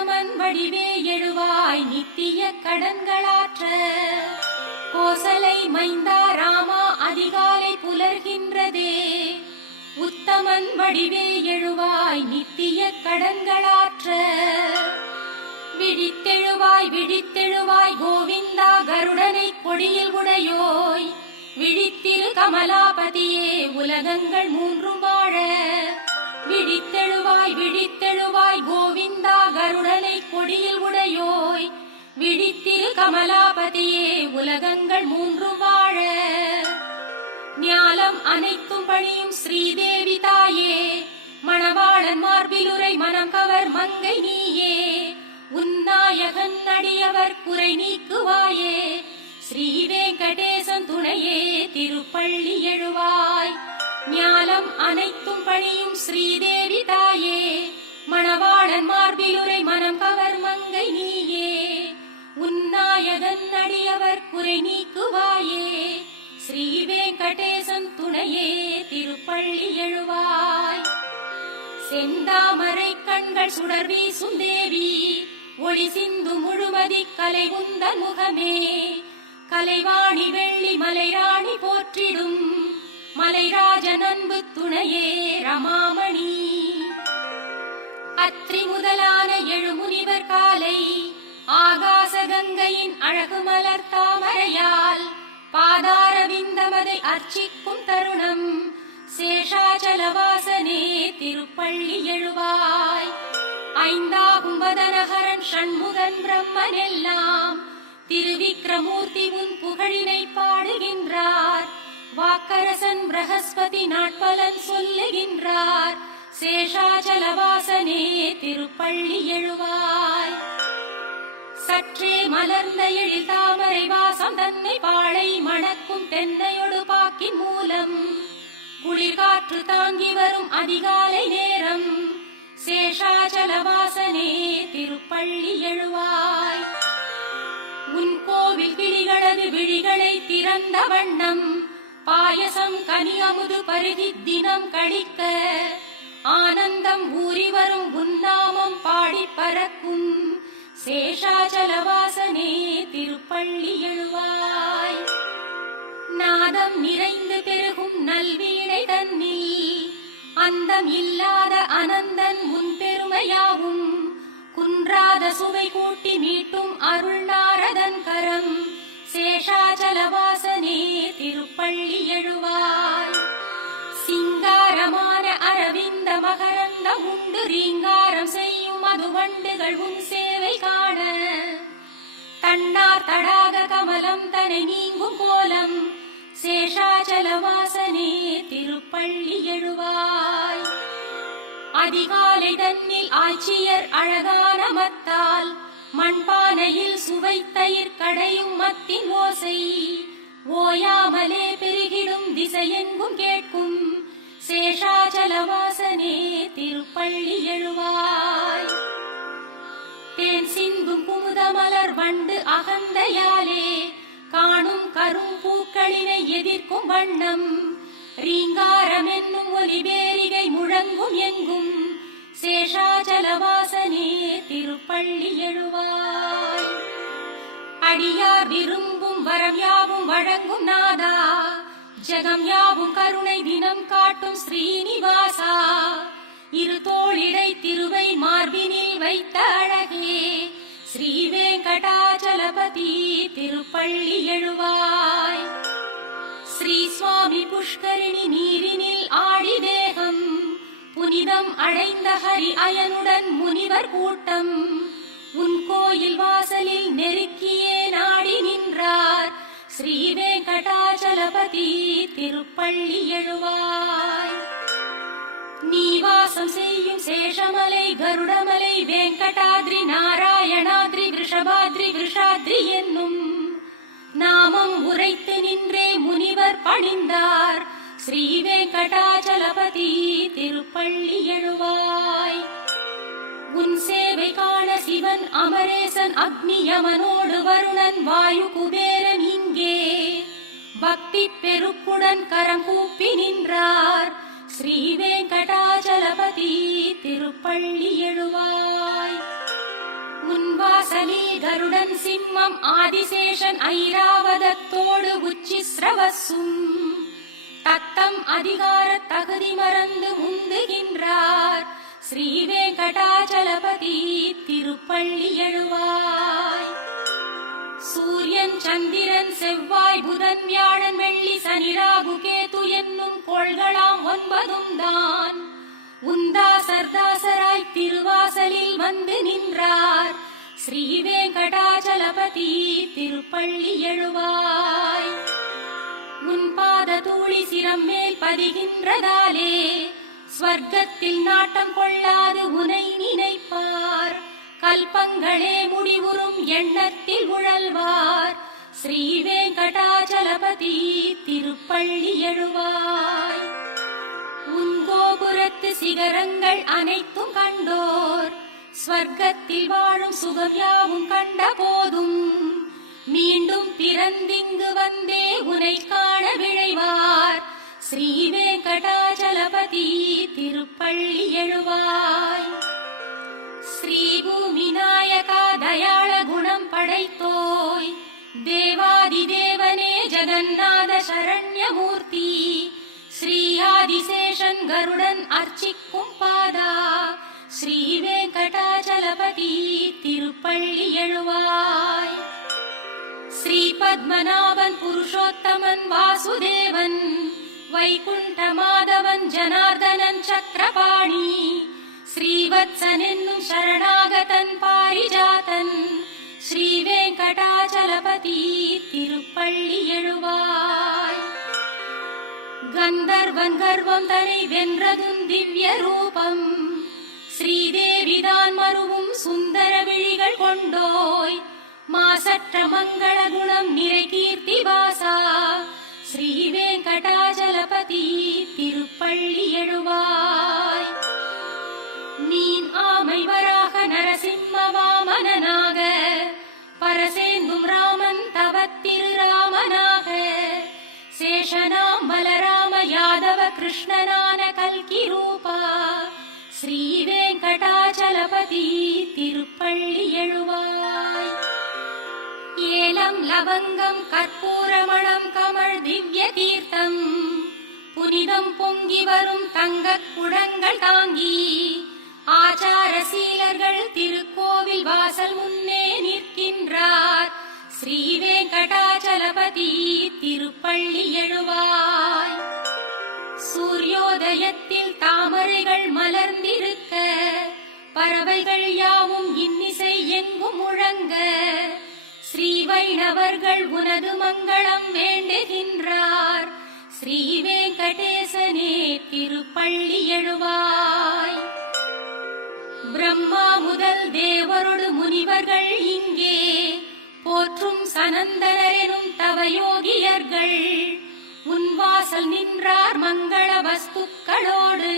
உத்தமன் வடிவே எழுவாய் நித்திய கடன்களாற்ற. கோசலை மைந்தா ராமா அதிகாலை புலர்கின்றதே, உத்தமன் வடிவே எழுவாய் நித்திய கடன்களாற்ற. விழித்தெழுவாய் விழித்தெழுவாய் கோவிந்தா கருடனை கொடியில் உடையோய், விழித்திரு கமலாபதியே உலகங்கள் மூன்றும் வாழ. விழித்தெழுவாய் விழித்தெழுவாய் கோவிந்தா கருடனை கொடியில் உடையோய், விழித்திரு கமலாபதியே உலகங்கள் மூன்றும் வாழ. ஞாலம் அனைத்தும் பணியும் ஸ்ரீதேவி தாயே, மணவாளன் மார்பிலுரை மனம் கவர் மங்கை நீயே, உன்னாயகன் அடியவர் குறை நீக்குவாயே, ஸ்ரீ வெங்கடேசன் துணையே திருப்பள்ளி எழுவாய். ஞாலம் அனைத்தும் பணியும் ஸ்ரீதேவி தாயே, மணவாளன் மார்பிலுரை மனம் கவர் மங்கை நீயே, உன்னாயகன் அடியவர் குறை நீக்குவாயே, ஸ்ரீ வெங்கடேசன் துணையே திருப்பள்ளி எழுவாய். செந்தாமரை கண்கள் சுடர் வீசும் தேவி, ஒளி சிந்து முழுமதி கலை உந்தன் முகமே, கலைவாணி வெள்ளி மலைராணி போற்றிடும், மலைராஜன் அன்பு துணையே ரமாமணி. அத்ரி முதலான எழுமுனிவர் காலை, ஆகாச கங்கையின் அழகு மலர் தாமரையால், பாதார விந்தமதை அர்ச்சிக்கும் தருணம், சேஷாச்சலவாசனே திருப்பள்ளி எழுவாய். ஐந்தாகும் வதனஹரன் ஷண்முகன் பிரம்மன் எல்லாம், திருவிக்ரமூர்த்தி உன் புகழினை பாடுகின்றார், வாக்கரசன் பிரகஸ்பதி நாட்பலன் சொல்லுகின்றார், சேஷாச்சலவாசனே திருப்பள்ளி எழுவாய். சற்றே மலர்ந்த எழில் தாமரை வாசம் தன்னை பாழை மணக்கும் தென்னையொடு பாக்கின் மூலம், குளிர்காற்று தாங்கி வரும் அதிகாலை நேரம், சேஷாச்சலவாசனே திருப்பள்ளி எழுவாய். உன் கோவில் கிளிகளது விழிகளை திறந்த வண்ணம், பாயசம் கனி அமுது பருகி தினம் கழிக்க, ஆனந்தம் ஊறி வரும் உன்னாமம் பாடி பறக்கும், சேஷாச்சலவாசனே திருப்பள்ளி எழுவாய். நாதம் நிறைந்து பெருகும் நல்வீணை தன்னில், அந்தம் இல்லாத அனந்தன் முன் பெருமையாவும், குன்றாத சுவை கூட்டி மீட்டும் அருள் நாரதன் கரம், சேஷாச்சலவாசனே திருப்பள்ளி எழுவாய். சிங்காரமான அரவிந்த மகரந்தம் உண்டு ரீங்காரம் செய்யும் மதுவண்டுகள் உன் சேவை காண, தன்னார் தடாக கமலம் தனை நீங்கும் கோலம், சேஷாச்சலவாசனே திருப்பள்ளி எழுவாய். அதிகாலை தன்னில் ஆட்சியர் அழகான மத்தால், மண்பானையில் சுவைத்தயிர் கடையும் மத்தின் ஓசை, ஓயாமலே பெருகிடும் திசையெங்கும் கேட்கும், சேஷாச்சலவாசனே திருப்பள்ளி எழுவாய். தேன் சிந்தும் குமுத மலர் வண்டு அகந்தையாலே, காணும் கரும் பூக்களினை எதிர்க்கும் வண்ணம், ரீங்காரம் என்னும் ஒலிபேரிகை முழங்கும் எங்கும், சேஷாச்சலவாசனே திருப்பள்ளி எழுவாய். அடியார் விரும்பும் வரம் யாவும் வழங்கும் நாதா, ஜகம் யாவும் கருணை தினம் காட்டும் ஸ்ரீனிவாசா, இரு தோளிடை திருவை மார்பினில் வைத்த அழகே, ஸ்ரீ வெங்கடாச்சலபதி திருப்பள்ளி எழுவாய். ஸ்ரீ சுவாமி புஷ்கரிணி நீரினில் ஆடி தேகம், புனிதம் அடைந்த ஹரி அயனுடன் முனிவர் கூட்டம், உன் கோயில் வாசலில் நெருக்கியே நாடி நின்றார், ஸ்ரீ வெங்கடாச்சலபதி திருப்பள்ளி எழுவாய். நீ வாசம் செய்யும் சேஷமலை கருடமலை வெங்கடாத்ரி நாராயணாத்ரி விஷபாத்ரி விஷாத்ரி என்னும் நாமம் உரைத்து நின்றே முனிவர் பணிந்தார், ஸ்ரீ வெங்கடாச்சலபதி திருப்பள்ளி எழுவாய். உன் சேவை காண சிவன் அமரேசன் அக்னி யமனோடு வருணன் வாயு குபேரன் இங்கே, பக்தி பெருக்குடன் கரம் கூப்பி நின்றார், ஸ்ரீ வெங்கடாச்சலபதி திருப்பள்ளி எழுவாய். உன் வாசலில் கருடன் சிம்மம் ஆதிசேஷன் ஐராவதத்தோடு உச்சிஸ்ரவசும் தத்தம் அதிகார தகுதி மறந்து முந்துகின்றார் ஸ்ரீ வெங்கடாச்சலபதி திருப்பள்ளி எழுவாய். சூரியன் சந்திரன் செவ்வாய் புதன் வியாழன் வெள்ளி சனி ராகு கேது என்னும் கோள்களாம் 9 தான் உந்தாசர்தாசராய் திருவாசலில் வந்து நின்றார் ஸ்ரீ வெங்கடாச்சலபதி திருப்பள்ளி எழுவாய். உன் பாத தூளி சிரம் மேல் பதிகின்றதாலே ஸ்வர்க்கத்தில் நாட்டம் கொள்ளாது உனை நினைப்பார் கல்பங்களே முடிவுறும் எண்ணத்தில் உழல்வார் ஸ்ரீ வெங்கடாச்சலபதி திருப்பள்ளி எழுவாய். உன் கோபுரத்து சிகரங்கள் அனைத்தும் கண்டோர் ஸ்வர்க்கத்தில் வாழும் சுகம் யாவும் கண்ட போதும் மீண்டும் பிறந்திங்கு வந்தே உனை காண விழைவார் ஸ்ரீ வெங்கடாச்சலபதி திருப்பள்ளி எழுவாய். ஸ்ரீ பூமி நாயகா தயாள குணம் படைத்தோய் தேவாதி தேவனே ஜெகநாத சரண்யமூர்த்தி ஸ்ரீ ஆதிசேஷன் கருடன் அர்ச்சிக்கும் பாதா ஸ்ரீ வெங்கடாச்சலபதி திருப்பள்ளி எழுவாய். ஸ்ரீ பத்மநாபன் புருஷோத்தமன் வாசுதேவன் வைகுண்ட மாதவன் ஜனார்தனன் சக்கரபாணி ஸ்ரீவத்சன் என்னும் சரணாகதன் பாரிஜாதன் ஸ்ரீ வெங்கடாச்சலபதி திருப்பள்ளி எழுவாய். கந்தர்வன் கர்வம் தனை வென்றதும் திவ்ய ரூபம் ஸ்ரீதேவிதான் மருவும் சுந்தர விழிகள் கொண்டோய் மாசற்ற மங்கள குணம் நிறை கீர்த்தி வாசா ஸ்ரீ வெங்கடாச்சலபதி திருப்பள்ளி எழுவாய். மீன் ஆமை வராக நரசிம்ம வாமனனாக பரசேந்தும் ராமன் தவத்திரு ராமனாக சேஷனாம் பலராம யாதவ கிருஷ்ணனான கல்கி ரூபா ஸ்ரீ வெங்கடாச்சலபதி திருப்பள்ளி எழுவாய். ஏலம் லவங்கம் கற்பூரமணம் கமழ் திவ்ய தீர்த்தம் புனிதம் பொங்கி வரும் தங்கக் குடங்கள் தாங்கி ஆச்சார சீலர்கள் திருக்கோவில் வாசல் முன்னே நிற்கின்றார் ஸ்ரீ வெங்கடாச்சலபதி திருப்பள்ளி எழுவாய். சூரியோதயத்தில் தாமரைகள் மலர்ந்திருக்க பறவைகள் யாவும் இன்னிசை எங்கும் முழங்க ஸ்ரீ வைணவர்கள் உனது மங்களம் வேண்டுகின்றார் ஸ்ரீ வெங்கடேசனே திருப்பள்ளி எழுவாய். பிரம்மா முதல் தேவரோடு முனிவர்கள் இங்கே போற்றும் சனந்தனரெனும் தவயோகியர்கள் உன் வாசல் நின்றார் மங்கள வஸ்துக்களோடு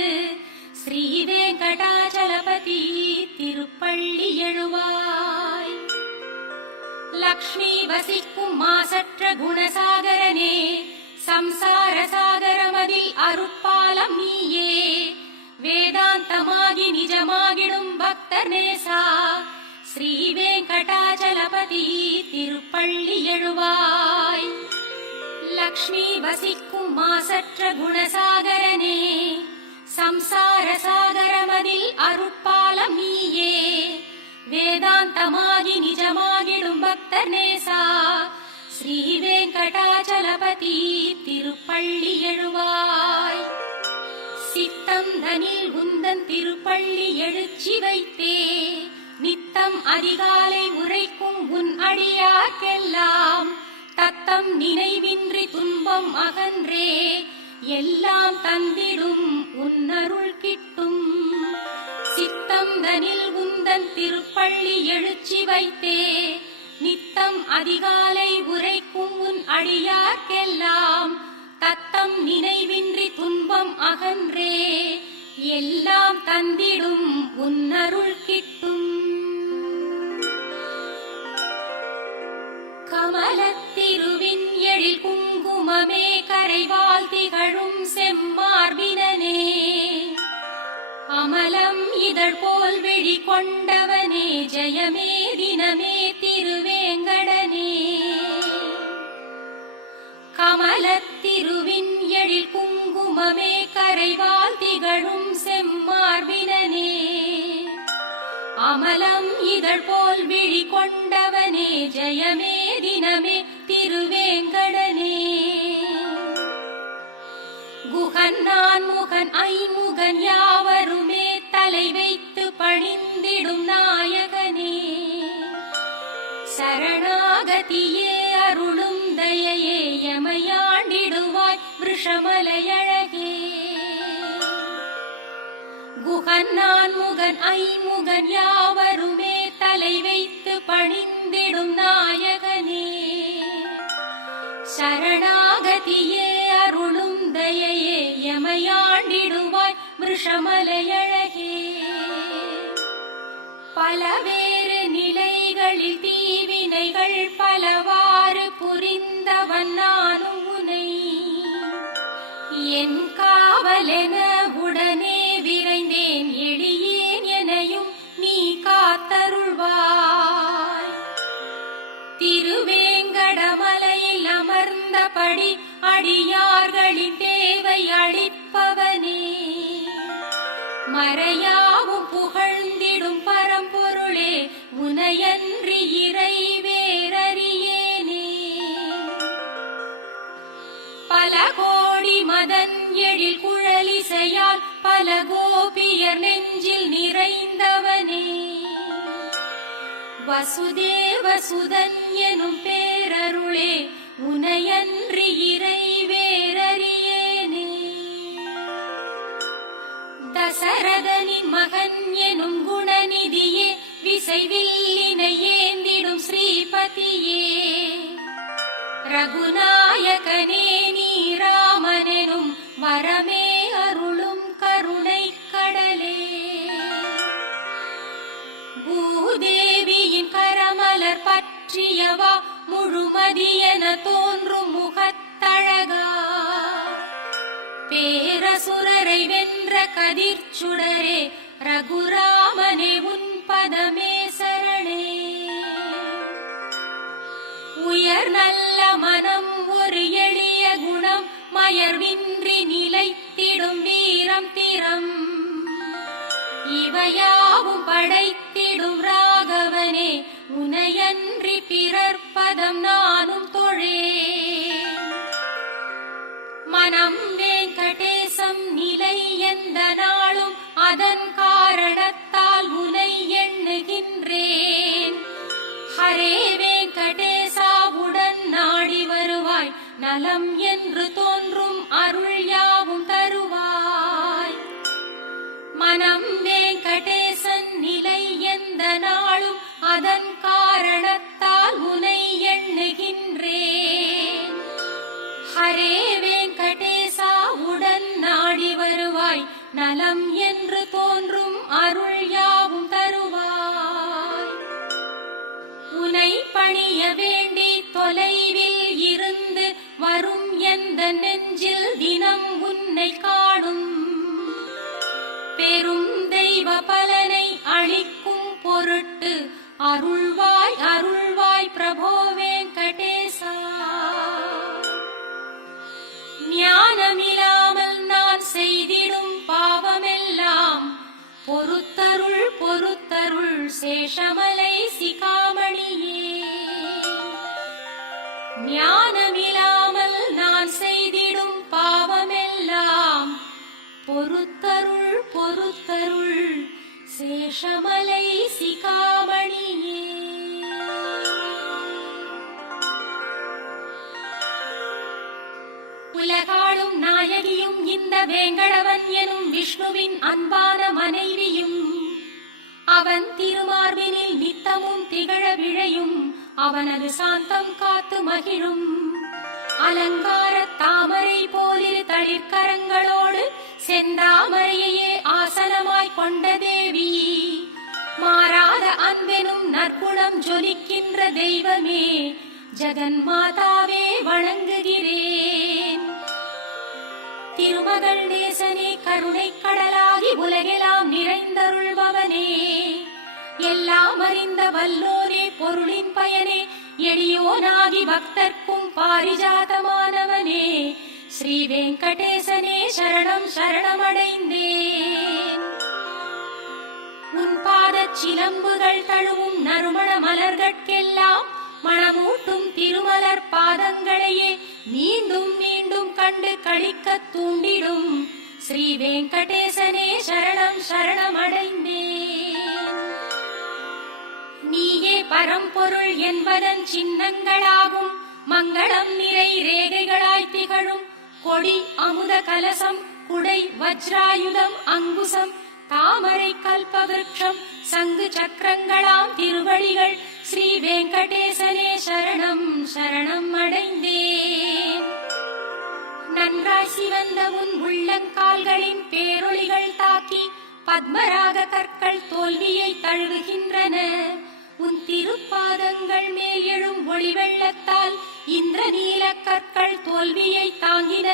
ஸ்ரீ வெங்கடாச்சலபதி திருப்பள்ளி எழுவாய். லக்ஷ்மி வசிக்கும் மாசற்ற குணசாகரனே சம்சார சாகரமதில் அருட்பாலம் நீயே வேதாந்தமாகி நிஜமாகிடும் பக்தர் நேசா ஸ்ரீ வெங்கடாச்சலபதி திருப்பள்ளி எழுவாய். லக்ஷ்மி வசிக்கும் மாசற்ற குணசாகரனே சம்சார சாகரமதில் அருட்பாலம் நீயே வேதாந்தமாகி நிஜமாகிடும் பக்தர் நேசா ஸ்ரீ வெங்கடாச்சலபதி திருப்பள்ளி எழுவாய். சித்தம் தனில் உந்தன் திருப்பள்ளி எழுச்சி வைத்தே நித்தம் அதிகாலை உரைக்கும் உன் அடியார்க்கெல்லாம் தத்தம் நினைவின்றி துன்பம் அகன்றே எல்லாம் தந்திடும் உன்னருள் கிட்டும். சித்தம் தனில் உந்தன் திருப்பள்ளி எழுச்சி வைத்தே நித்தம் அதிகாலை உரைக்கும் உன் அடியார்க்கெல்லாம் தத்தம் நினைவின்றி துன்பம் அகன்றே எல்லாம் தந்திடும் உன்னருள் கிட்டும். கமலத்திருவின் எழில் குங்குமமே கரைவால் திகழும் செம்மார்பினனே அமலம் இதழ் போல் விழி கொண்டவனே ஜெயமே தினமே திருவேங்கடனே கமலத்திருவின் எழில் குங்குமமே கரைவால் திகழும் செம்மார்பினனே அமலம் இதழ் போல் விழி கொண்டவனே ஜெயமே தினமே திருவேங்கடனே குகன் நான் முகன் ஐமுகன் யாவருமே தலை வைத்து பணிந்திடும் நாயகனே சரணாகதியே அருளும் தயையே எமையாண்டிடுவாய் விஷமலையழகே குகன் நான் முகன் ஐமுகன் யாவருமே தலை வைத்து பணிந்திடும் நாயகனே சரணாகதியே அருளும் தயையே எமையாண்டிடுவாய் விஷமலையழகே பலவேறு நிலைகளில் தீவினைகள் பலவாறு புரிந்தவன் நானும் உனை என் காவலென உடனே விரைந்தேன் எளியேன் எனையும் நீ காத்தருள்வாய் திருவேங்கடமலையில் அமர்ந்தபடி அடியார்களின் தேவை அளிப்பவனே மறையாவும் புகழ்ந்திடும் பரம்பொருளே உனையன்றி இறை வேறறியேனே பல கோடி மதன் எழில் குழலிசையால் பல கோபியர் நெஞ்சில் நிறைந்தவனே வசுதேவ சுதன் எனும் பேரருளே உனையன்றி இறை வேறறியேனே தசரதனின் மகன் எனும் குணநிதியே விசைவில்லினை ஏந்திடும் ஸ்ரீபதியே ரகுநாயகனே நீ ராமனெனும் வரமே அருளும் கருணை கடலே பூதேவியின் கரமலர் பற்றியவா முழுமதியென தோன்றும் முகத்தழகா பேரசுரரை வென்ற கதிர்ச்சுடரே ரகுராமனே உன் பதமே சரணே உயர் நல்ல மனம் ஒரு எளிய குணம் மயர்வின்றி நிலைத்திடும் வீரம் திறம் இவையாவும் படைத்திடும் ராகவனே உனையன்றி பிறர்ப்பதம் நானும் தொழேன் மனம் வெங்கடேசம் நிலை எந்த நாளும் அதன் காரணத்தால் உனை எண்ணுகின்றேன் ஹரே வெங்கடேசாவுடன் நாடி வருவாய் நலம் என்று தோன்றும் அருள் யாவும் தருவாய் மனம் வெங்கடேசன் நிலை எந்த நாளும் அதன் காரணத்தால் உனை எண்ணுகின்றேன் ஹரே வெங்கடேசாவுடன் நாடி வருவாய் நலம் என்று தோன்றும் அருள் யாவும் தருவாய் உனை பணிய வேண்டி தொலைவில் இருந்து வரும் எந்த நெஞ்சில் தினம் உன்னை காணும் பெரும் தெய்வ பலனை அளிக்கும் பொருட்டு அருள்வாய் அருள்வாய் பிரபோ வெங்கடேசா ஞானமில்லாமல் நான் செய்திடும் பாவமெல்லாம் பொறுத்தருள் பொறுத்தருள் சேஷமலை சிகாமணியே ஞானமில்லாமல் நான் செய்திடும் பாவமெல்லாம் பொறுத்தருள் பொறுத்தருள் சேஷமலை சிகாமணியே உலகாளும் நாயகியும் இந்த வேங்கடவன் எனும் விஷ்ணுவின் அன்பான மனைவியும் அவன் திருமார்பினில் நித்தமும் திகழ விழையும் அவனது சாந்தம் காத்து மகிழும் அலங்கார தாமரை போலிரு தளிர்கரங்களோடு செந்தாமரையே ஆசனமாய் கொண்ட தேவி மாறாத அன்பெனும் நற்குணம் ஜொலிக்கின்ற தெய்வமே ஜெகன்மாதாவே வணங்குகிறேன் திருமகள் நேசனே கருணை கடலாகி உலகெல்லாம் நிறைந்தருள்பவனே வல்லோனே பொருளின் பயனே எளியோனாகி பக்தர்க்கும் பாரிஜாதமானவனே ஸ்ரீ வெங்கடேசனே சரணம் சரணமடைந்தேன். உன் பாதச் சிலம்புகள் தழுவும் நறுமண மலர்கட்கெல்லாம் மணமூட்டும் திருமலர் பாதங்களையே மீண்டும் மீண்டும் கண்டு களிக்கத் தூண்டிடும் ஸ்ரீ வெங்கடேசனே சரணம் சரணமடைந்தேன். நீயே பரம்பொருள் என்பதன் சின்னங்களாகும் மங்களம் நிறை ரேகைகளாய் திகழும் கொடி அமுத கலசம் குடை வஜ்ராயுதம் அங்குசம் தாமரை கல்பவிருட்சம் சங்கு சக்கரங்களாம் திருவடிகள் ஸ்ரீ வெங்கடேசனே சரணம் சரணம் அடைந்தேன். நன்றாய் சிவந்த உன் உள்ளங்கால்களின் பேரொளிகள் தாக்கி பத்மராக கற்கள் தோல்வியை தழுவுகின்றன. உன் திருப்பாதங்கள் மேல் எழும் ஒளி வெள்ளத்தால் இந்திரநீல கற்கள் தோல்வியை தாங்கின.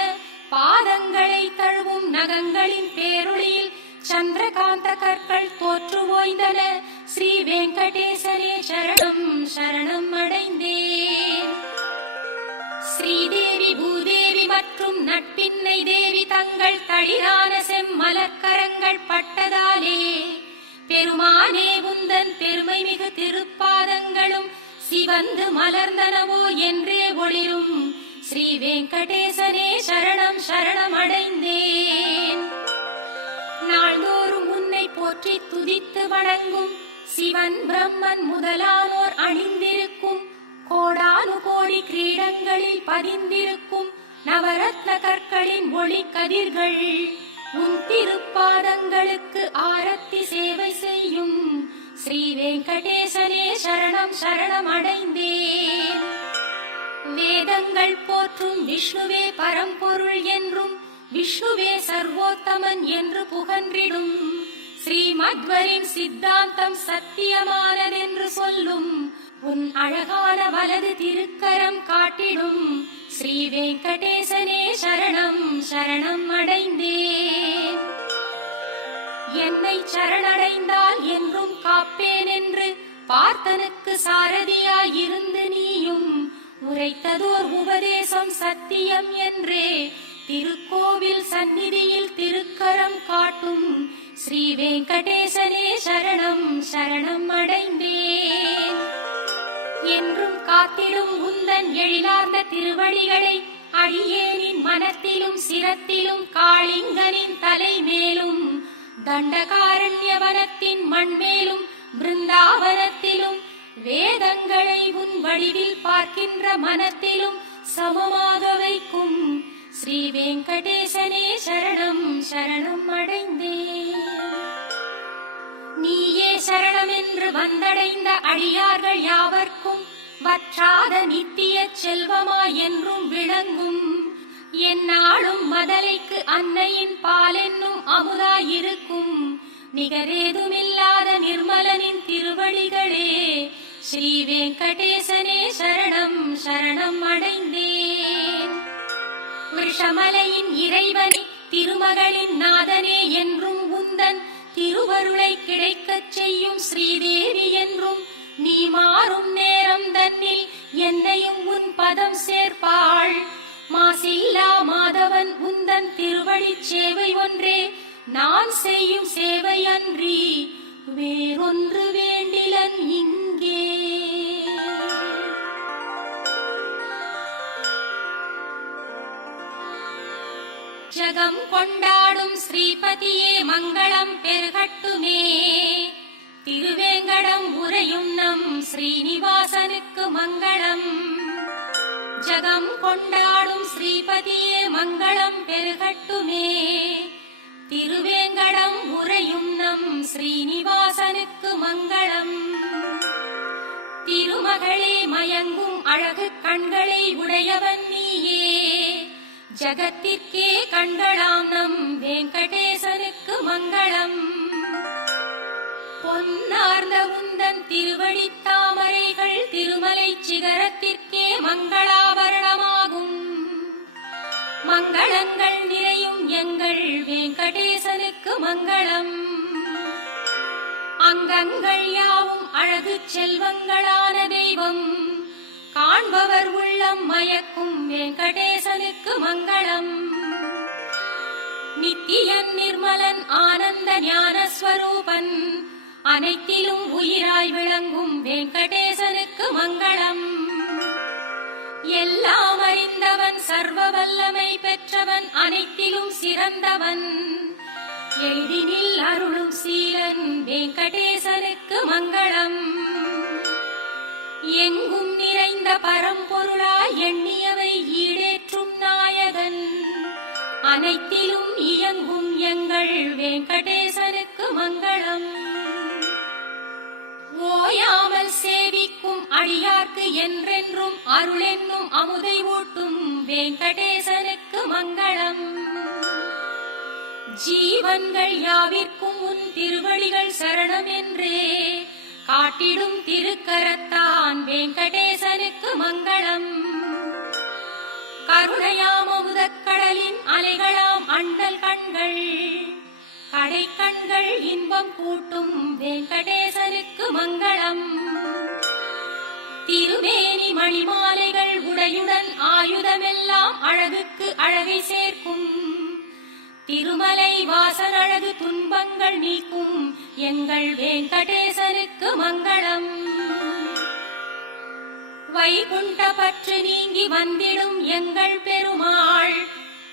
பாதங்களை தழுவும் நகங்களின் பேரொளியில் சந்திரகாந்த கற்கள் தோற்று ஓய்ந்தன. ஸ்ரீ வெங்கடேசனே சரணம் சரணம் அடைந்தேன். ஸ்ரீதேவி பூதேவி மற்றும் நட்பின்னை தேவி தங்கள் தளிரான செம்மலர்க்கரங்கள் பட்டதாலே பெருமானே உந்தன் பெருமை மிகு திருப்பாதங்களும் சிவந்து மலர்ந்தனவோ என்றே ஒளிரும் ஸ்ரீ வெங்கடேசனே சரணம் சரணம் அடைந்தேன். நாள்தோறும் உன்னை போற்றி துதித்து வணங்கும் சிவன் பிரம்மன் முதலானோர் அணிந்திருக்கும் கோடானு கோடி கிரீடங்களில் பதிந்திருக்கும் நவரத்ன கற்களின் ஒளி கதிர்கள் உன் திருப்பாதங்களுக்கு ஆரத்தி சேவை செய்யும் ஸ்ரீ வெங்கடேசனே சரணம் சரணம் அடைந்தேன். வேதங்கள் போற்றும் விஷ்ணுவே பரம்பொருள் என்றும் விஷ்ணுவே சர்வோத்தமன் என்று புகன்றிடும் ஸ்ரீமத்வரின் சித்தாந்தம் சத்தியமானதென்று சொல்லும் உன் அழகான வலது திருக்கரம் காட்டிடும் ஸ்ரீ வெங்கடேசனே சரணம் சரணம் அடைந்தேன். என்னை சரணடைந்தால் என்றும் காப்பேன் என்று பார்த்தனுக்கு சாரதியாயிருந்து நீயும் உரைத்ததோர் உபதேசம் சத்தியம் என்றே திருக்கோவில் சந்நிதியில் திருக்கரம் காட்டும் ஸ்ரீ வெங்கடேசனே சரணம் சரணம் அடைந்தேன். என்றும் காத்திடும் உந்தன் எழிலார்ந்த திருவடிகளை அடியேனின் மனத்திலும் சிரத்திலும் காளிங்கனின் தலை மேலும் தண்டகாரண்யவனத்தின் மண்மேலும் பிருந்தாவனத்திலும் வேதங்களை உன் வடிவில் பார்க்கின்ற மனத்திலும் சமமாக வைக்கும் ஸ்ரீ வெங்கடேசனே சரணம் சரணம் அடைந்தேன். நீயே சரணம் என்று வந்தடைந்த அடியார்கள் யாவர்க்கும் வற்றாத நித்திய செல்வமாய் என்றும் விளங்கும் எந்நாளும் மதலைக்கு அன்னையின் பால் என்னும் அமுதாயிருக்கும் நிகரேதுமில்லாத நிர்மலனின் திருவடிகளே ஸ்ரீ வெங்கடேசனே சரணம் சரணம் அடைந்தேன். விஷமலையின் இறைவனே திருமகளின் நாதனே என்றும் உந்தன் திருவருளை கிடைக்கச் செய்யும் ஸ்ரீதேவி என்றும் நீ மாறும் நேரம் தன்னில் என்னையும் உன் பதம் சேர்ப்பாள். மாசில்லா மாதவன் உந்தன் திருவடி சேவை ஒன்றே நான் செய்யும் சேவை அன்றி வேறொன்று வேண்டிலன் இங்கே. ஜகம் கொண்டாடும் ஸ்ரீபதியே மங்களம் பெருகட்டுமே. திருவேங்கடம் உரையும் நம் ஸ்ரீனிவாசனுக்கு மங்களம். ஜகம் கொண்டாடும் ஸ்ரீபதியே மங்களம் பெருகட்டுமே. திருவேங்கடம் உரையும் நம் ஸ்ரீனிவாசனுக்கு மங்களம். திருமகளே மயங்கும் அழகு கண்களை உடையவன் நீயே. ஜகத்திற்கே கண்களாம் நம் வெங்கடேசனுக்கு மங்களம். பொன்னார்ந்த உந்தன் திருவடி தாமரைகள் திருமலை சிகரத்திற்கே மங்களாபரணமாகும். மங்களங்கள் நிறையும் எங்கள் வெங்கடேசனுக்கு மங்களம். அங்கங்கள் யாவும் அழகு செல்வங்களான தெய்வம் காண்பவர் உள்ளம் மயக்கும் வெங்கடேசனுக்கு மங்களம். நித்தியன் நிர்மலன் ஆனந்த ஞான ஸ்வரூபன் அனைத்திலும் உயிராய் விளங்கும் வெங்கடேசனுக்கு மங்களம். எல்லாம் அறிந்தவன் சர்வ வல்லமை பெற்றவன் அனைத்திலும் சிறந்தவன் எளிதினில் அருளும் சீலன் வெங்கடேசனுக்கு மங்களம். எங்கும் நிறைந்த பரம்பொருளாய் எண்ணியவை ஈடேற்றும் நாயகன் அனைத்திலும் இயங்கும் எங்கள் வெங்கடேசனுக்கு மங்களம். ஓயாமல் சேவிக்கும் அடியார்க்கு என்றென்றும் அருளென்னும் அமுதை ஊட்டும் வெங்கடேசனுக்கு மங்களம். ஜீவன்கள் யாவிற்கும் உன் திருவடிகள் சரணம் என்றே காட்டிடும் திருக்கரத்தான் வெங்கடேசனுக்கு மங்களம். கருணையாம் அமுதக்கடலின் அலைகளாம் அண்ணல் கண்கள் கடை கண்கள் இன்பம் கூட்டும் வெங்கடேசனுக்கு மங்களம். திருமேனி மணிமாலைகள் உடையுடன் ஆயுதமெல்லாம் அழகுக்கு அழகை சேர்க்கும் திருமலை வாசன் அழகு துன்பங்கள் நீக்கும் எங்கள் வெங்கடேசனுக்கு மங்களம். வைகுண்ட பற்று நீங்கி வந்திடும் எங்கள் பெருமாள்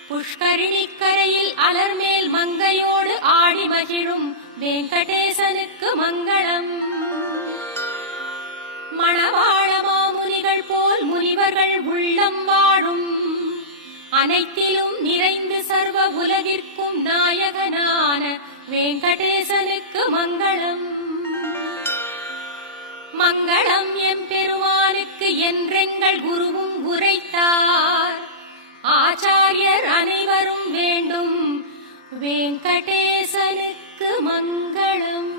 புஷ்கரிணிக்கரையில் அலர்மேல் மங்கையோடு ஆடி மகிழும் வெங்கடேசனுக்கு மங்களம். மணவாள மாமுனிகள் போல் முனிவர்கள் உள்ளம் வாழும் அனைத்திலும் நிறைந்து சர்வ உலகிற்கும் நாயகனான வெங்கடேசனுக்கு மங்களம். மங்களம் எம்பெருமானுக்கு என்றெங்கள் குருவும் உரைத்தார் ஆச்சாரியர் அனைவரும் வேண்டும் வெங்கடேசனுக்கு மங்களம்.